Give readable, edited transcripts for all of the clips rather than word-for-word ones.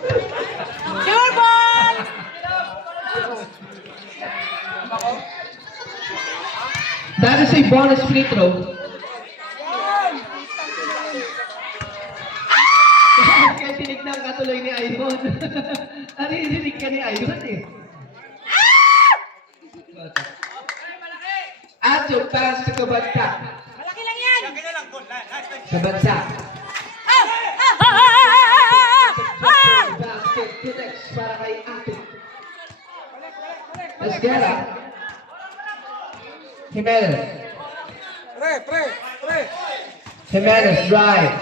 Sure ball! That is a bonus free throw. Kaya tinignan ka tuloy ni Ayon. Naririnig ka ni Ayon eh. At yung pass sa Kabansa. Malaki lang yan! Kabansa. Basket connects para kay Ate. Esguera. Jimenez. Jimenez, drive.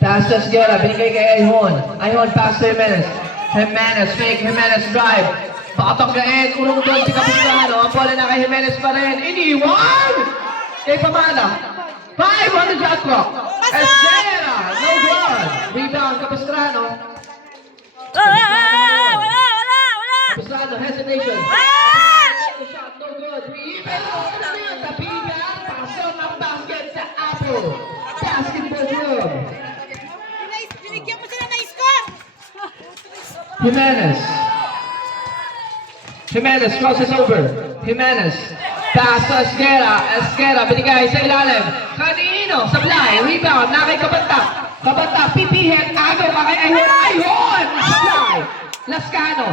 Pass to Esguera, binigay kay Ayhon. Ayhon, pass to Jimenez. Jimenez, fake, Jimenez, drive. Pakatanggain, urong doon si Capistrano. Ang bola na kay Jimenez pa rin. Iniwan! Kay Pamana. 5 on the shot clock. Esguera, no good. Rebound, Capistrano. Wala! Capistrano, hesitation. The shot, no good. Rebound, Tapigan. Pasok ang basket sa Apple. Basketball club. Binigyan mo sila na score! Jimenez. Jimenez crosses over. Jimenez. Pass to Esguera. Esguera, binigay sa ilalim. Kanino? Sablay. Rebound. Na kay Kabanta. Kabanta, pipihin. Agaw ka kay Ayhon. Ayhon! Sablay. Lascano.